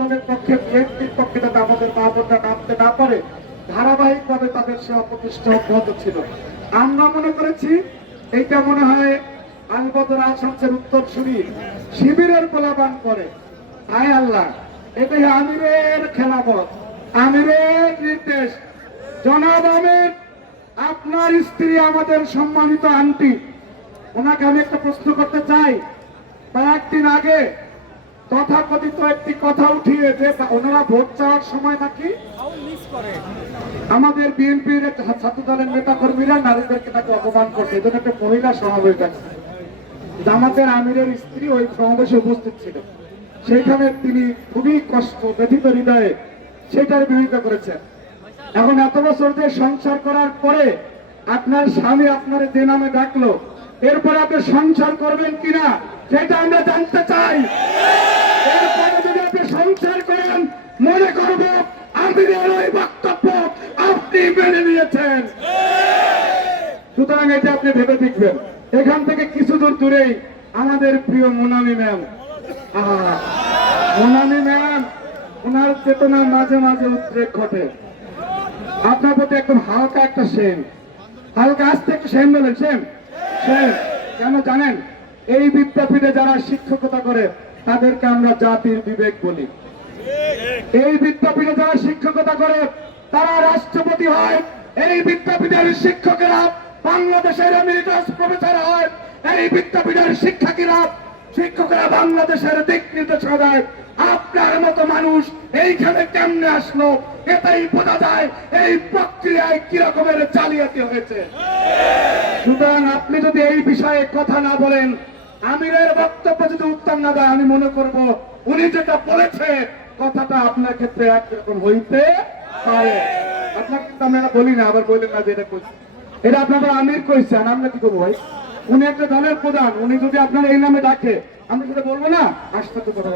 দলের পক্ষে বিএনপির পক্ষে যাতে আমাদের মা বোনরা নামতে না পারে, ধারাবাহিকভাবে তাদের সেবা প্রতিষ্ঠা অব্যাহত ছিল। আমরা মনে করেছি এইটা মনে হয় আলবদর আশামসের উত্তরসূরি শিবিরের গোলাবান করে। হায় আল্লাহ, এটাই আমিরের খেলাফত, আমিরের নির্দেশ। জনাব আমির, আপনার স্ত্রী আমাদের সম্মানিত আন্টি, ওনাকে আমি একটা প্রশ্ন করতে চাই। কয়েকদিন আগে তথাকথিত একটি কথা উঠিয়ে যে ওনারা ভোট চাওয়ার সময় নাকি আমাদের বিএনপির ছাত্র দলের নেতা কর্মীরা নারীদেরকে তাকে অপমান করছে, এই জন্য একটা মহিলা সমাবেশ আছে। আমাদের আমিরের স্ত্রী ওই সমাবেশে উপস্থিত ছিল, সেইখানে তিনি খুবই কষ্ট ব্যথিত হৃদয়ে সেটার বিরোধিতা করেছেন। এখন এত বছর যে সংসার করার পরে আপনার স্বামী আপনার যে নামে ডাকলো, এরপরে আপনি সংসার করবেন কিনা সেটা আমরা জানতে চাই। এরপরে যদি আপনি সংসার করেন, মনে করব আমিরের ওই বক্তব্য আপনি মেনে নিয়েছেন। সুতরাং এটা আপনি ভেবে দেখবেন। এখান থেকে কিছু দূর দূরেই আমাদের প্রিয় মোনামি ম্যাম, মোনামি ম্যাম, ওনার চেতনা মাঝে মাঝে উদ্রেক ঘটে। আপনার প্রতি একদম হালকা একটা সেম, হালকা আসতে একটু সেম বলেন, সেম সেম কেন জানেন? এই বিদ্যাপীঠে যারা শিক্ষকতা করে তাদেরকে আমরা জাতির বিবেক বলি। এই বিদ্যাপীঠে যারা শিক্ষকতা করে তারা রাষ্ট্রপতি হয়। এই বিদ্যাপীঠের শিক্ষকেরা বাংলাদেশের এমিরিটাস প্রফেসর হয়। এই বিদ্যাপীঠের শিক্ষকেরা বাংলাদেশের দিক নির্দেশনা দেয়। আপনার মতো মানুষ এইখানে কেমনে আসলো, এটাই বোঝা যায় এই প্রক্রিয়ায় কি রকমের জালিয়াতি হয়েছে। সুতরাং আপনি যদি এই বিষয়ে কথা না বলেন, আমিরের বক্তব্য যদি উত্তর না দেয়, আমি মনে করব উনি যেটা বলেছে কথাটা আপনার ক্ষেত্রে একরকম হইতে পারে। আপনার কিন্তু আমরা বলি না, আবার বললেন না যে এটা কইছে, এটা আপনারা আমির কইছেন, আমরা কি করবো ভাই? উনি একটা দলের প্রধান, উনি যদি আপনার এই নামে ডাকে আমরা সেটা বলবো না? আসতে তো কথা